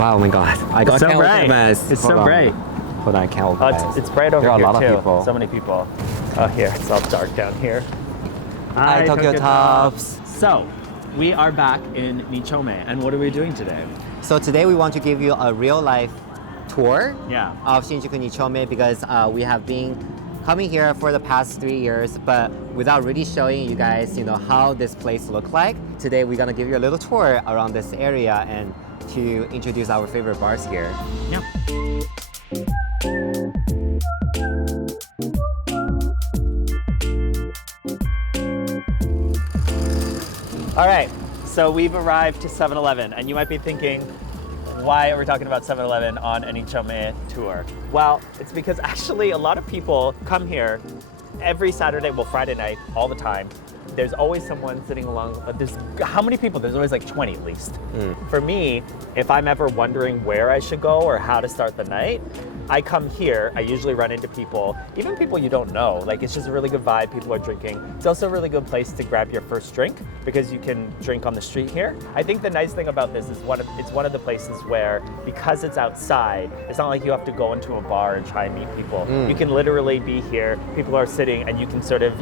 Wow, oh my god. I got so bright. It's so bright. Hold on, I can't open my eyes. It's bright over there are here a lot too. Of people. So many people. Oh, here, it's all dark down here. Hi, Tokyo Tops. So, we are back in Nichome, and what are we doing today? So today we want to give you a real life tour of Shinjuku Nichome because we have been coming here for the past 3 years, but without really showing you guys, how this place looks like. Today we're gonna give you a little tour around this area and to introduce our favorite bars here. Yeah. All right, so we've arrived to 7-Eleven, and you might be thinking, why are we talking about 7-Eleven on a Nichome tour? Well, it's because actually a lot of people come here every Saturday, well, Friday night, all the time. There's always someone sitting along, how many people? There's always like 20 at least. For me, if I'm ever wondering where I should go or how to start the night, I come here, I usually run into people, even people you don't know. Like, it's just a really good vibe, people are drinking. It's also a really good place to grab your first drink because you can drink on the street here. I think the nice thing about this is it's one of the places where, because it's outside, it's not like you have to go into a bar and try and meet people. You can literally be here, people are sitting, and you can sort of,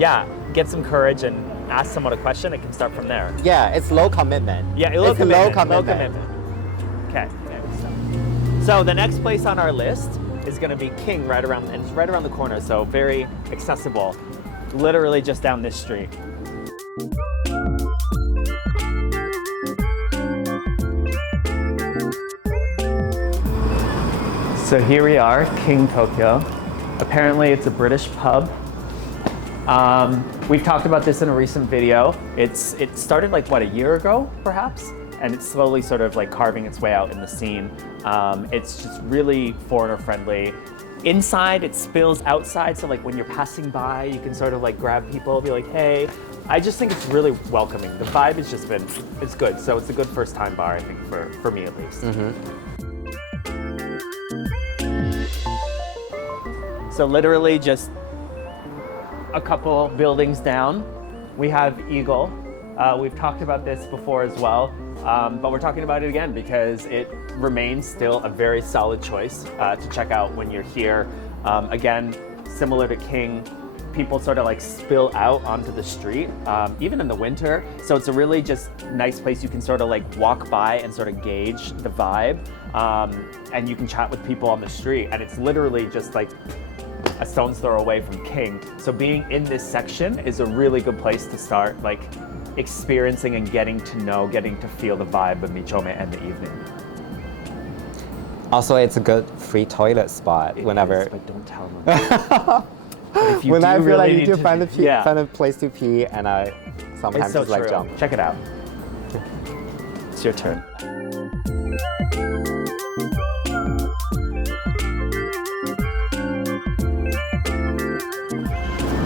get some courage and ask someone a question. It can start from there. Yeah, it's low commitment. Yeah, low commitment. Okay, so the next place on our list is going to be King, and it's right around the corner, so very accessible, literally just down this street. So here we are, King Tokyo. Apparently it's a British pub. We've talked about this in a recent video. It started like, a year ago, perhaps? And it's slowly sort of like carving its way out in the scene. It's just really foreigner friendly. Inside, it spills outside, so like when you're passing by, you can sort of like grab people, be like, hey. I just think it's really welcoming. The vibe has just been, it's good. So it's a good first time bar, I think, for me at least. So literally just a couple buildings down, we have Eagle. We've talked about this before as well, but we're talking about it again because it remains still a very solid choice to check out when you're here. Again, similar to King, people sort of like spill out onto the street, even in the winter. So it's a really just nice place you can sort of like walk by and sort of gauge the vibe. And you can chat with people on the street, and it's literally just like a stone's throw away from King. So being in this section is a really good place to start like experiencing and getting to feel the vibe of Nichome and the evening. Also, it's a good free toilet spot whenever. But don't tell them. When I feel like you need to find a place to pee, and I sometimes so just like jump. Check it out. It's your turn.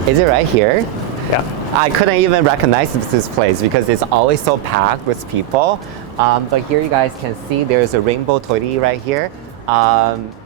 Is it right here? Yeah. I couldn't even recognize this place because it's always so packed with people. But here you guys can see there's a rainbow torii right here.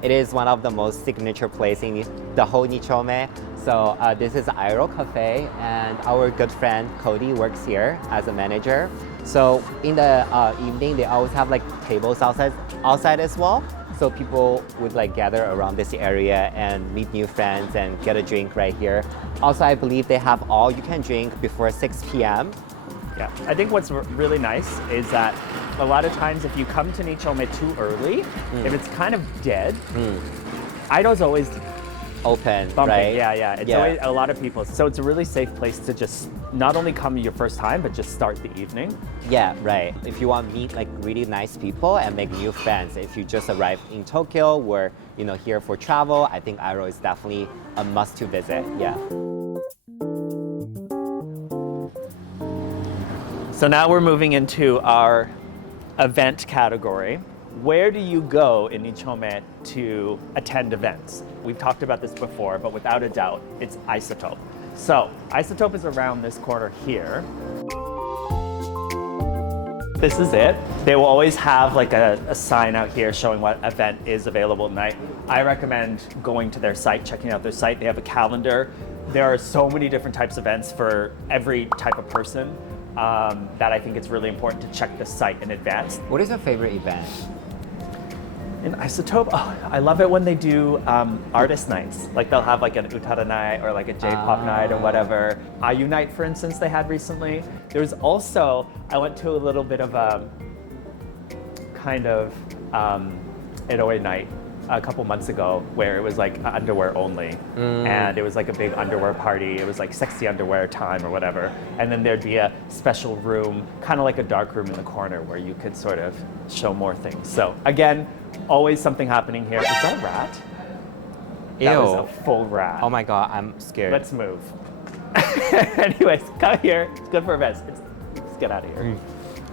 It is one of the most signature places in the whole Nichome. So this is Aiiro Cafe, and our good friend Cody works here as a manager. So in the evening, they always have like tables outside as well. So people would like gather around this area and meet new friends and get a drink right here. Also, I believe they have all you can drink before 6 p.m. Yeah, I think what's really nice is that a lot of times if you come to Nichome too early, if it's kind of dead, Airo's always open, bumping. right? Yeah. It's always a lot of people. So it's a really safe place to just not only come your first time, but just start the evening. Yeah, right. If you want to meet like really nice people and make new friends, if you just arrived in Tokyo or here for travel, I think Aiiro is definitely a must to visit. Yeah. So now we're moving into our event category. Where do you go in Nichome to attend events? We've talked about this before, but without a doubt, it's Aisotope. So Aisotope is around this corner here. This is it. They will always have like a sign out here showing what event is available tonight. I recommend going to their site, checking out their site. They have a calendar. There are so many different types of events for every type of person that I think it's really important to check the site in advance. What is your favorite event? In Aisotope, oh, I love it when they do artist nights. Like they'll have like an Utara night or like a J-pop night or whatever. Aiiro night, for instance, they had recently. There was also, I went to a little bit of a kind of Eroe night a couple months ago where it was like underwear only. And it was like a big underwear party. It was like sexy underwear time or whatever. And then there'd be a special room, kind of like a dark room in the corner where you could sort of show more things. So again, always something happening here. Is that a rat? Ew. That was a full rat. Oh my god, I'm scared. Let's move. Anyways, come here. It's good for events. Let's get out of here.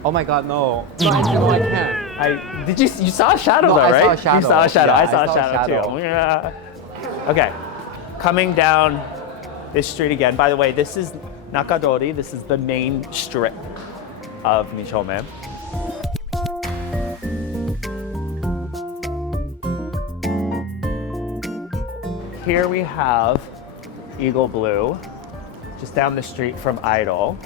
Oh my god, no. No, I can't. You saw a shadow No, though, I right? saw a shadow. You saw a shadow. Yeah, I saw a shadow too. Yeah. Okay, coming down this street again. By the way, this is Nakadori. This is the main strip of Nichome. Here we have Eagle Blue, just down the street from Idol.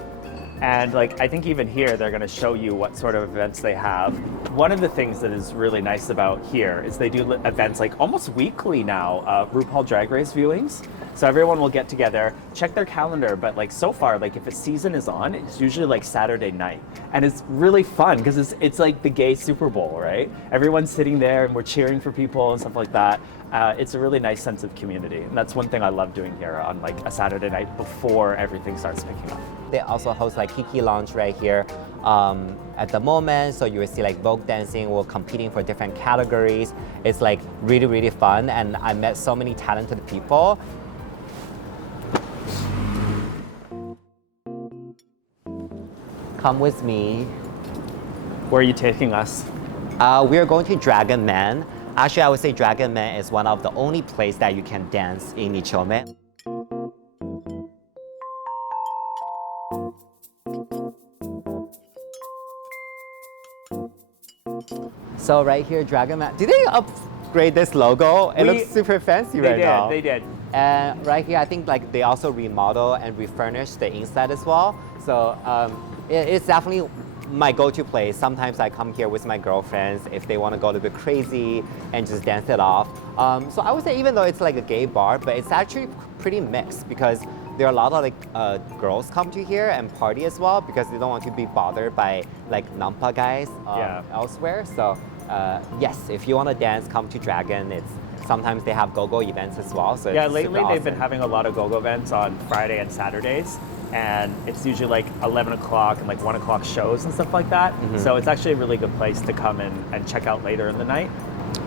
And like, I think even here, they're gonna show you what sort of events they have. One of the things that is really nice about here is they do events like almost weekly now, RuPaul Drag Race viewings. So everyone will get together, check their calendar, but like so far, like if a season is on, it's usually like Saturday night. And it's really fun because it's like the gay Super Bowl, right? Everyone's sitting there and we're cheering for people and stuff like that. It's a really nice sense of community. And that's one thing I love doing here on like a Saturday night before everything starts picking up. They also host like Kiki Lounge right here at the moment. So you will see like Vogue dancing, we're competing for different categories. It's like really, really fun. And I met so many talented people. Come with me. Where are you taking us? We are going to Dragon Man. Actually, I would say Dragon Man is one of the only places that you can dance in Nichome. So right here, Dragon Man. Did they upgrade this logo? It looks super fancy right now. They did. And right here, I think like they also remodel and refurnish the inside as well. So it's definitely my go-to place. Sometimes I come here with my girlfriends if they want to go a little bit crazy and just dance it off. So I would say even though it's like a gay bar, but it's actually pretty mixed because there are a lot of like girls come to here and party as well because they don't want to be bothered by like nampa guys elsewhere. So yes, if you want to dance, come to Dragon. Sometimes they have go-go events as well. So yeah, it's lately super they've been awesome. having a lot of go-go events on Friday and Saturdays. And it's usually like 11 o'clock and like 1 o'clock shows and stuff like that. So it's actually a really good place to come and check out later in the night.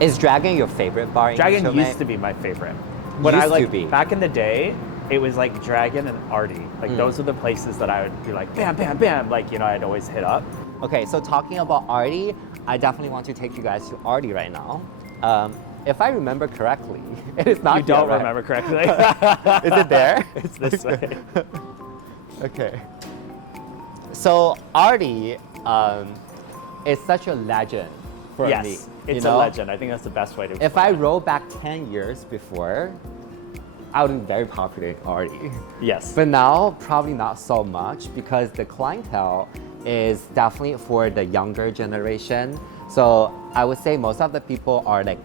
Is Dragon your favorite bar in Dragon Nichome? used to be my favorite. When I like back in the day, it was like Dragon and Arty. Like those are the places that I would be like bam, bam, bam. Like, you know, I'd always hit up. Okay, so talking about Arty, I definitely want to take you guys to Arty right now. If I remember correctly, it is not. You don't here, right? remember correctly. Is it there? It's this way. Okay. So Arty is such a legend for me. Yes, it's a legend. I think that's the best way to. If I roll back 10 years before, I would be very popular in Arty. Yes. But now, probably not so much because the clientele is definitely for the younger generation. So I would say most of the people are like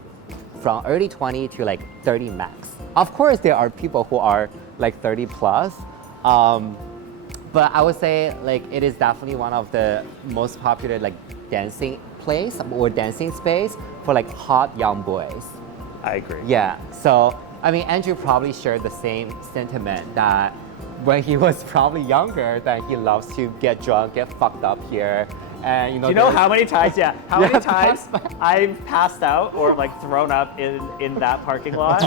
from early 20 to like 30 max. Of course, there are people who are like 30 plus. But I would say like it is definitely one of the most popular like dancing place or dancing space for like hot young boys. I agree. Yeah, so I mean Andrew probably shared the same sentiment that when he was probably younger that he loves to get drunk, get fucked up here. And Do you know how many times? Yeah, how many times I've passed out or like thrown up in that parking lot?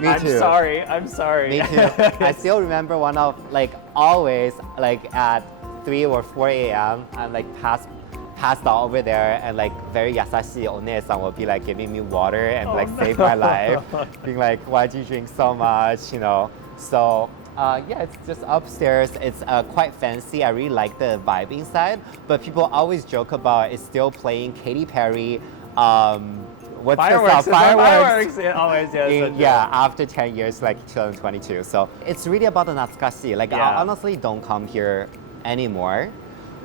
Me I'm too. sorry. I'm sorry. Me too. I still remember one of like always like at 3 or 4 a.m. I'm like passed out over there and like very yasashi onesan will be like giving me water and like save my life, being like, why'd you drink so much, you know? So yeah, it's just upstairs. It's quite fancy. I really like the vibe inside, but people always joke about it's still playing Katy Perry. What's Fireworks. the song? Fireworks. Yeah, always. Yeah. Yeah, after 10 years, like 2022. So it's really about the natsukashi. Like I honestly don't come here anymore,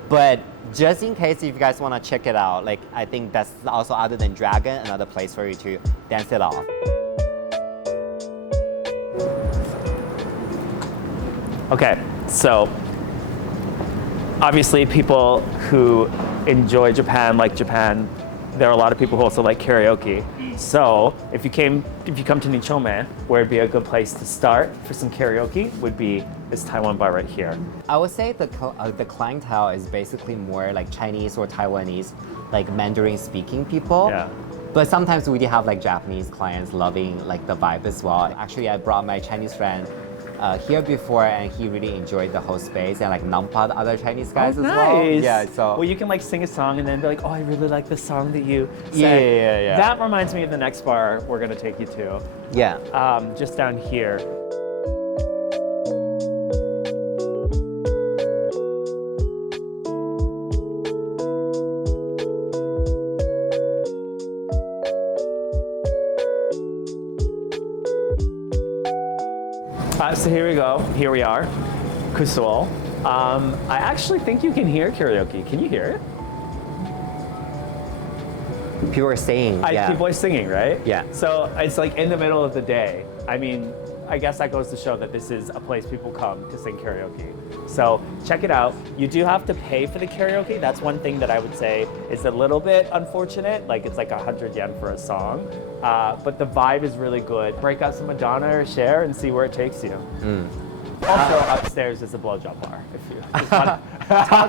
but just in case if you guys want to check it out, like I think that's also other than Dragon, another place for you to dance it off. Okay, so obviously people who enjoy Japan like Japan. There are a lot of people who also like karaoke. So if you come to Nichome, where it'd be a good place to start for some karaoke would be this Taiwan Bar right here. I would say the clientele is basically more like Chinese or Taiwanese, like Mandarin speaking people. Yeah. But sometimes we do have like Japanese clients loving like the vibe as well. Actually, I brought my Chinese friend here before, and he really enjoyed the whole space and like nampad other Chinese guys as well. Yeah, so well, you can like sing a song and then be like, oh, I really like the song that you yeah, sang. yeah. That reminds me of the next bar we're gonna take you to. Yeah. Just down here. So here we go. Here we are, Kusuo. I actually think you can hear karaoke. Can you hear it? People are saying, yeah. People are singing, right? Yeah. So it's like in the middle of the day. I mean, I guess that goes to show that this is a place people come to sing karaoke. So check it out. You do have to pay for the karaoke. That's one thing that I would say is a little bit unfortunate. Like it's like 100 yen for a song. But the vibe is really good. Break out some Madonna or Cher and see where it takes you. Also, upstairs is a blowjob bar. If you just want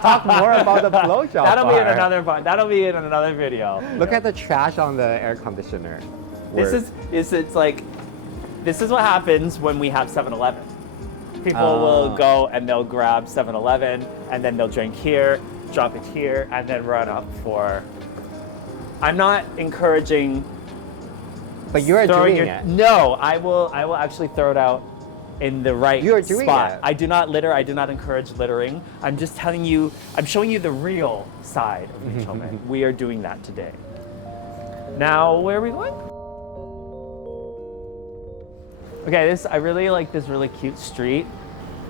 talk more about the blowjob that'll bar. be in another bar. That'll be in another video. Look at the trash on the air conditioner. This is what happens when we have 7-Eleven. People will go and they'll grab 7-Eleven and then they'll drink here, drop it here, and then run up for. I'm not encouraging. But you're doing it. No, I will actually throw it out in the right You're doing spot. it. I do not litter. I do not encourage littering. I'm just telling you. I'm showing you the real side of Nichome. We are doing that today. Now, where are we going? Okay, I really like this really cute street.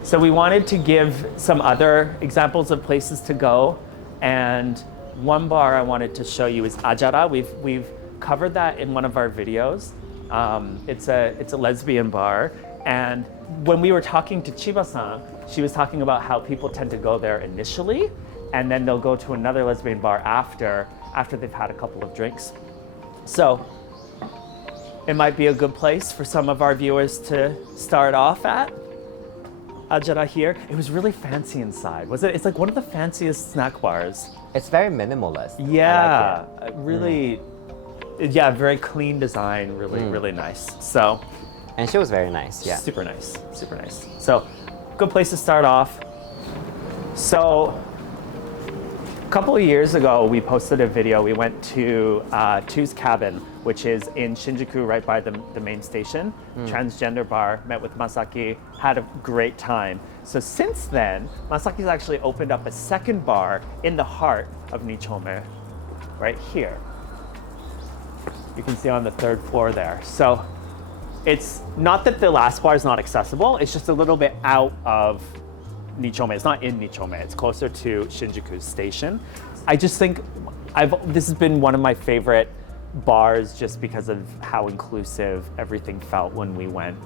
So we wanted to give some other examples of places to go, and one bar I wanted to show you is Ajara. We've covered that in one of our videos. It's a lesbian bar, and when we were talking to Chiba-san, she was talking about how people tend to go there initially, and then they'll go to another lesbian bar after they've had a couple of drinks. So it might be a good place for some of our viewers to start off at. Ajara here. It was really fancy inside. It's like one of the fanciest snack bars. It's very minimalist. Yeah, I like it. really. Yeah, very clean design. Really nice. So. And she was very nice. Yeah. Super nice. So, good place to start off. So, a couple of years ago, we posted a video. We went to Two's Cabin, which is in Shinjuku, right by the main station. Transgender bar. Met with Masaki. Had a great time. So since then, Masaki's actually opened up a second bar in the heart of Nichome, right here. You can see on the third floor there. So it's not that the last bar is not accessible. It's just a little bit out of Nichome. It's not in Nichome. It's closer to Shinjuku Station. I just think this has been one of my favorite bars just because of how inclusive everything felt when we went.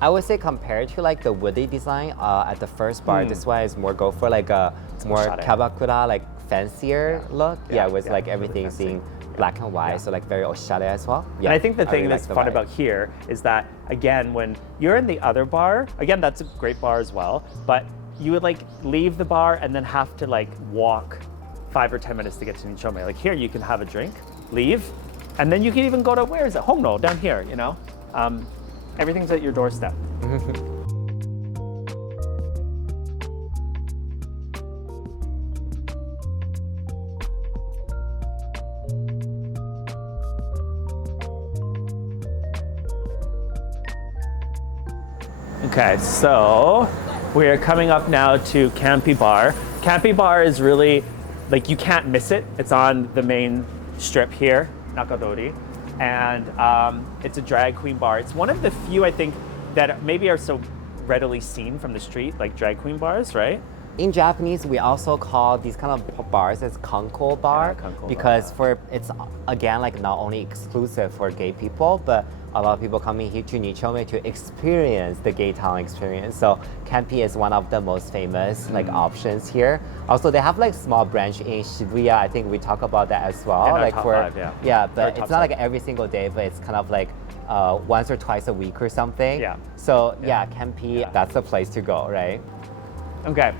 I would say compared to like the woody design at the first bar, this one is more go for like a more kabakura, like fancier look. Yeah, with like everything seeing black and white, so like very oshare as well. Yeah, and I think the thing that's fun about here is that, again, when you're in the other bar, again, that's a great bar as well, but you would like leave the bar and then have to like walk 5 or 10 minutes to get to Nichome. Like here, you can have a drink, leave, and then you can even go to, where is it? Hongno, down here, you know? Everything's at your doorstep. Okay, so we are coming up now to Campy Bar. Campy Bar is really, like, you can't miss it. It's on the main strip here, Nakadori, and it's a drag queen bar. It's one of the few, I think, that maybe are so readily seen from the street, like drag queen bars, right? In Japanese, we also call these kind of bars as kanko bar kanko because bar, it's again like not only exclusive for gay people, but a lot of people coming here to Nichome to experience the gay town experience. So Campy is one of the most famous like options here. Also, they have like small branch in Shibuya. I think we talk about that as well. In our like top for five, yeah, Or but top it's not like seven. every single day, but it's kind of like once or twice a week or something. Yeah. So yeah, Campy, Yeah. that's the place to go, right? Okay.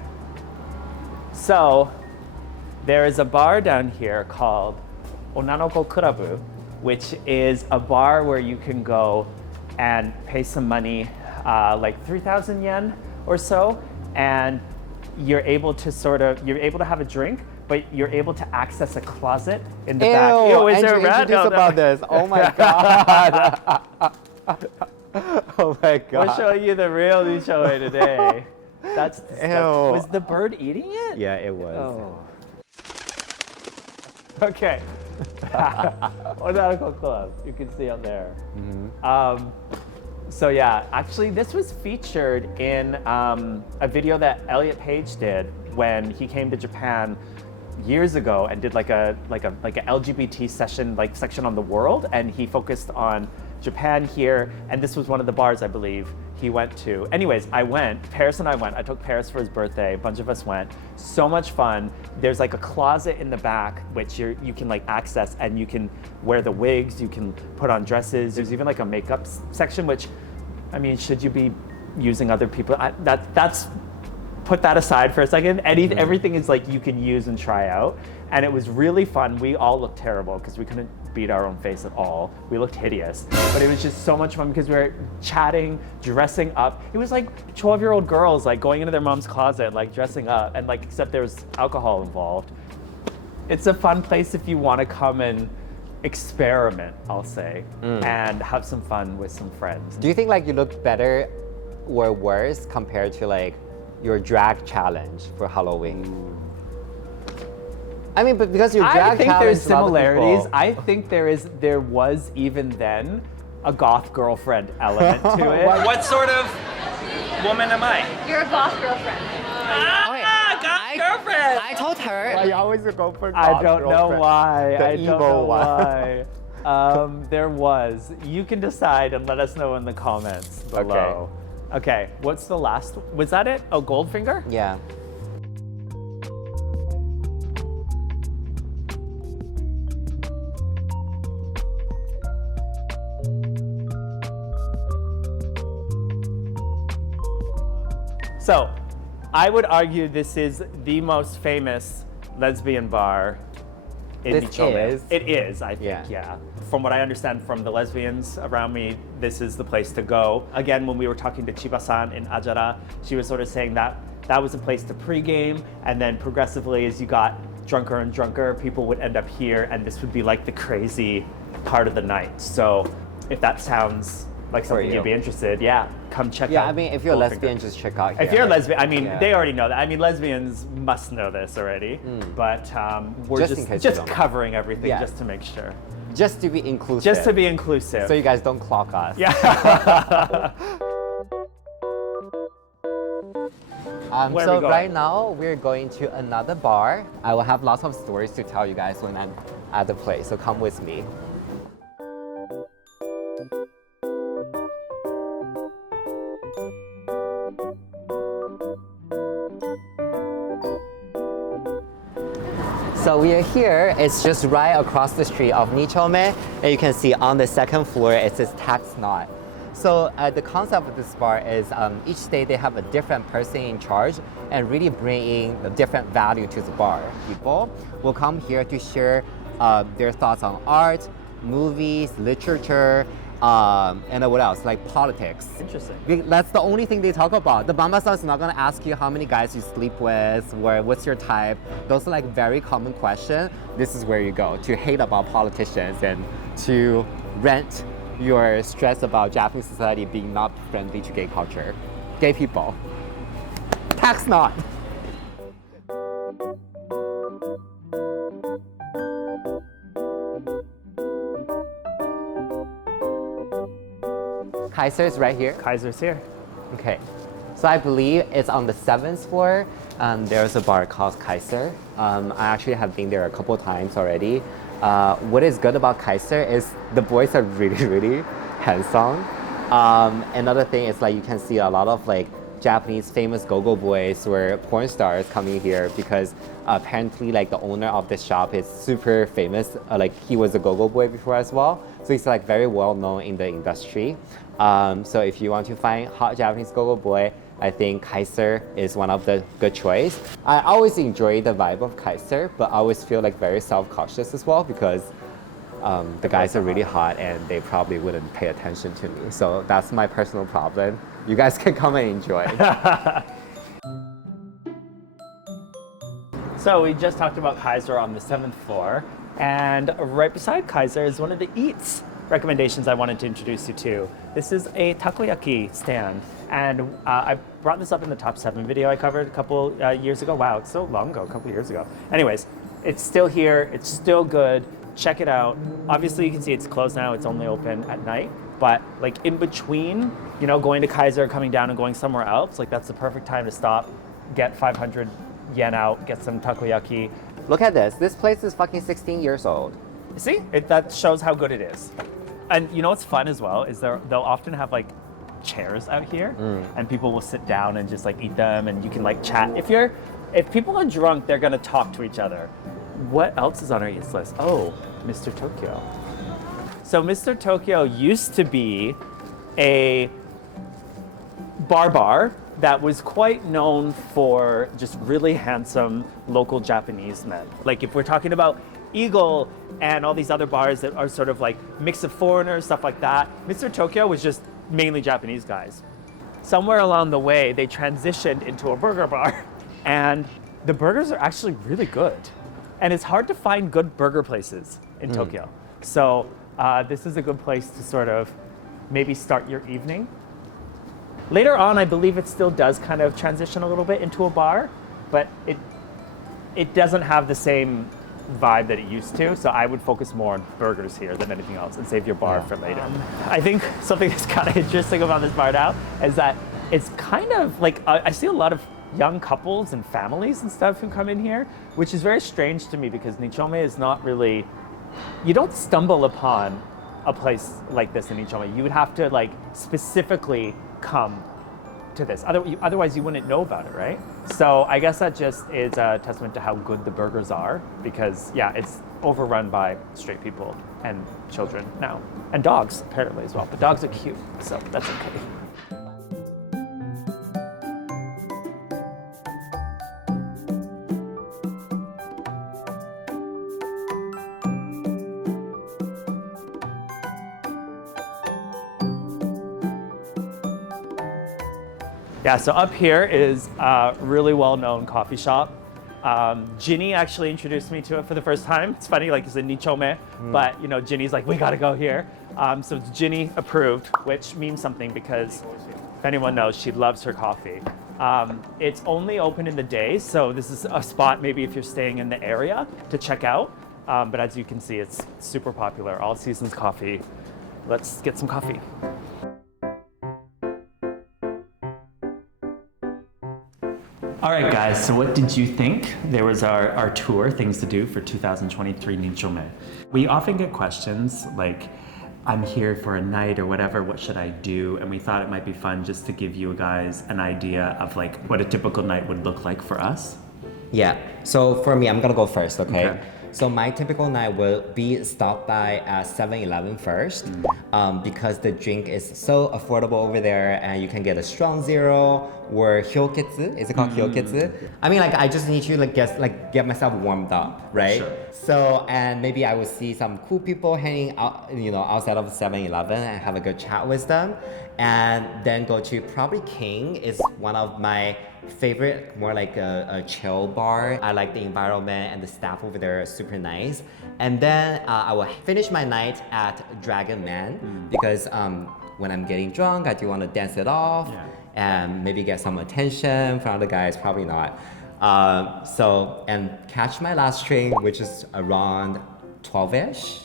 So there is a bar down here called Onnanoko Club, which is a bar where you can go and pay some money, like 3,000 yen or so, and you're able to have a drink, but you're able to access a closet in the back. Ew, is there a rat? Introduce about this. Oh my god. Oh my god. We're showing you the real Nichome today. That's disgusting. Ew. Was the bird eating it? Yeah, it was. Oh. Okay. Onnanoko Club. You can see up there. So yeah, actually, this was featured in a video that Elliot Page did when he came to Japan years ago and did like a LGBT section on the world, and he focused on Japan here, and this was one of the bars I believe he went to. Anyways, Paris and I went. I took Paris for his birthday. A bunch of us went. So much fun. There's like a closet in the back which you can like access, and you can wear the wigs, you can put on dresses. There's even like a makeup section, which, I mean, should you be using other people? That's put that aside for a second. Everything is like you can use and try out. And it was really fun. We all looked terrible because we couldn't beat our own face at all. We looked hideous. But it was just so much fun because we were chatting, dressing up. It was like 12-year-old girls like going into their mom's closet, like dressing up, and like except there was alcohol involved. It's a fun place if you want to come and experiment, I'll say, and have some fun with some friends. Do you think like you look better or worse compared to like your drag challenge for Halloween? I mean, but because your drag I think challenge, there's a lot of similarities. people- I think there was even then a goth girlfriend element to it. What sort of woman am I? You're a goth girlfriend. Goth girlfriend! I told her. I always go for I don't know why. The I don't evil know one. why. There was. You can decide and let us know in the comments below. Okay, what's the last? Was that it? Oh, Goldfinger? Yeah. So, I would argue this is the most famous lesbian bar in This Nichome. is? It is, I think, Yeah. yeah. From what I understand from the lesbians around me, this is the place to go. Again, when we were talking to Chiba-san in Ajara, she was sort of saying that that was a place to pregame, and then progressively as you got drunker and drunker, people would end up here, and this would be like the crazy part of the night. So if that sounds like something you. you'd be interested, yeah, come check out. Yeah, I mean, if you're a Goldfinger. lesbian, just check out here. If you're a lesbian, I mean, Yeah. they already know that. I mean, lesbians must know this already, but we're Just in case you just don't know. covering everything Yeah. just to make sure. Just to be inclusive. Just to be inclusive. So you guys don't clock us. yeah. Where are So we going? right now we're going to another bar. I will have lots of stories to tell you guys when I'm at the place. So come with me. So we are here, it's just right across the street of Nichome, and you can see on the second floor it says Tax Not. So the concept of this bar is each day they have a different person in charge and really bringing a different value to the bar. People will come here to share their thoughts on art, movies, literature, and what else, like politics. Interesting. That's the only thing they talk about. The Bamba-san is not gonna ask you how many guys you sleep with or what's your type. Those are like very common questions. This is where you go to hate about politicians and to rent your stress about Japanese society being not friendly to gay culture. Gay people. Tax not. Kaiser is right here. Kaiser's here. Okay. So I believe it's on the 7th floor. There's a bar called Kaiser. I actually have been there a couple times already. What is good about Kaiser is the boys are really, really handsome. Another thing is like you can see a lot of like Japanese famous go-go boys or porn stars coming here because apparently like the owner of this shop is super famous. Like he was a go-go boy before as well. So he's like very well known in the industry. So if you want to find hot Japanese go-go boy, I think Kaiser is one of the good choice. I always enjoy the vibe of Kaiser, but I always feel like very self-cautious as well because the guys are really hot and they probably wouldn't pay attention to me. So that's my personal problem. You guys can come and enjoy. So we just talked about Kaiser on the 7th floor, and right beside Kaiser is one of the eats recommendations I wanted to introduce you to. This is a takoyaki stand, and I brought this up in the top 7 video I covered a couple years ago. Wow, it's so long ago, a couple years ago. Anyways, it's still here, it's still good. Check it out. Obviously you can see it's closed now, it's only open at night, but like in between, you know, going to Kaiser, coming down and going somewhere else, like that's the perfect time to stop, get 500 yen out, get some takoyaki. Look at this. This place is fucking 16 years old. See, that shows how good it is. And you know what's fun as well is they'll often have like chairs out here, and people will sit down and just like eat them, and you can like chat. If people are drunk, they're gonna talk to each other. What else is on our eats list? Oh, Mr. Tokyo. So Mr. Tokyo used to be a bar that was quite known for just really handsome local Japanese men. Like if we're talking about Eagle and all these other bars that are sort of like mix of foreigners, stuff like that, Mr. Tokyo was just mainly Japanese guys. Somewhere along the way, they transitioned into a burger bar, and the burgers are actually really good. And it's hard to find good burger places in Tokyo. So this is a good place to sort of maybe start your evening. Later on, I believe it still does kind of transition a little bit into a bar, but it doesn't have the same vibe that it used to. So I would focus more on burgers here than anything else and save your bar for later. I think something that's kind of interesting about this bar now is that it's kind of like, I see a lot of young couples and families and stuff who come in here, which is very strange to me because Nichome is not really, you don't stumble upon a place like this in Nichome. You would have to like specifically come to this. Otherwise you wouldn't know about it, right? So I guess that just is a testament to how good the burgers are because yeah, it's overrun by straight people and children now. And dogs apparently as well, but dogs are cute, so that's okay. Yeah, so up here is a really well-known coffee shop. Ginny actually introduced me to it for the first time. It's funny, like it's in Nichome, but you know, Ginny's like, we gotta go here. So it's Ginny approved, which means something because if anyone knows, she loves her coffee. It's only open in the day, so this is a spot maybe if you're staying in the area to check out. But as you can see, it's super popular, all seasons coffee. Let's get some coffee. All right, guys, so what did you think? There was our tour, things to do for 2023 Nichome. We often get questions like, I'm here for a night or whatever, what should I do? And we thought it might be fun just to give you guys an idea of like what a typical night would look like for us. Yeah, so for me, I'm gonna go first, okay? So my typical night will be stop by at 7-Eleven first because the drink is so affordable over there and you can get a strong zero or hyoketsu. Is it called hyoketsu? I mean, like I just need to get myself warmed up, right? Sure. So, and maybe I will see some cool people hanging out, you know, outside of 7-Eleven and have a good chat with them. And then go to probably King is one of my favorite, more like a chill bar. I like the environment and the staff over there are super nice. And then I will finish my night at Dragon Man because when I'm getting drunk, I do want to dance it off and maybe get some attention from the guys, probably not. And catch my last train, which is around 12-ish.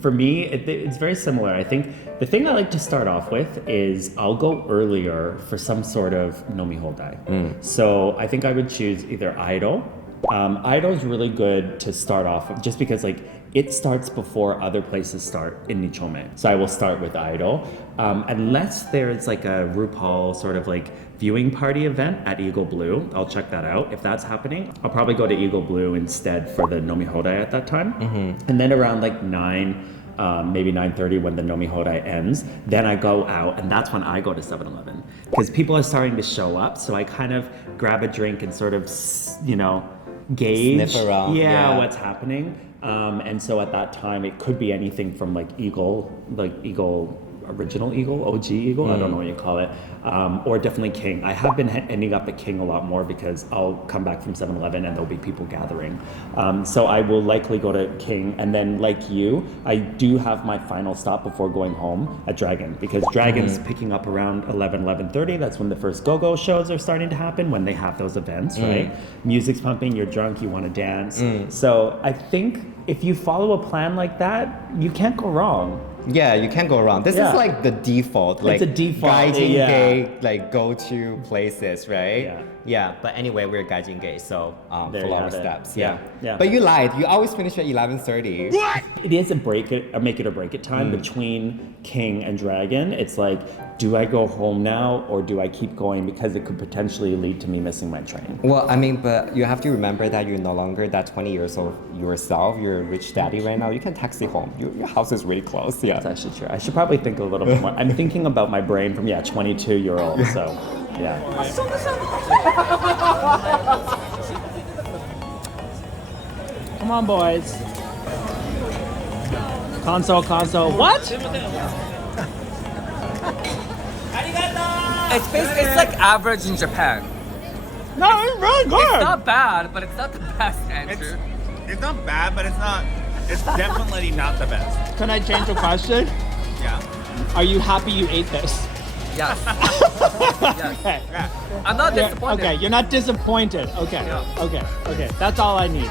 For me, it's very similar. I think the thing I like to start off with is I'll go earlier for some sort of nomi hodai. So I think I would choose either Aiiro. Aiiro is really good to start off with just because like it starts before other places start in Nichome. So I will start with Aiiro. Unless there's like a RuPaul sort of like viewing party event at Eagle Blue, I'll check that out. If that's happening, I'll probably go to Eagle Blue instead for the Nomi Hodai at that time. And then around like 9, maybe 9:30 when the Nomi Hodai ends, then I go out and that's when I go to 7-Eleven. Because people are starting to show up, so I kind of grab a drink and sort of, you know, gauge Sniff around, what's happening. And so at that time, it could be anything from like Eagle, original Eagle, OG Eagle, I don't know what you call it, or definitely King. I have been ending up at King a lot more because I'll come back from 7-Eleven and there'll be people gathering. So I will likely go to King, and then like you, I do have my final stop before going home at Dragon, because Dragon's picking up around 11:30. That's when the first go-go shows are starting to happen, when they have those events, right? Music's pumping, you're drunk, you want to dance. So I think if you follow a plan like that, you can't go wrong. Yeah, you can't go wrong. This is like the default, like it's a default, gaijin gay, like go-to places, right? Yeah. But anyway, we're gaijin gay, so There follow you our have it. steps. Yeah. But you lied. You always finish at 11:30. What? It is a make it or break it time between King and Dragon. It's like, do I go home now or do I keep going, because it could potentially lead to me missing my train? Well, I mean, but you have to remember that you're no longer that 20 years old yourself. You're a rich daddy right now. You can taxi home. Your house is really close. Yeah. That's actually true. I should probably think a little bit more. I'm thinking about my brain from 22-year-old. So yeah. Come on, boys. Console. What? It's like average in Japan. No, it's really good. It's not bad, but it's not the best, Andrew. It's not bad, but it's definitely not the best. Can I change the question? Yeah. Are you happy you ate this? Yes. Yes. Okay. I'm not disappointed. Okay, you're not disappointed. Okay. Yeah. Okay. That's all I need.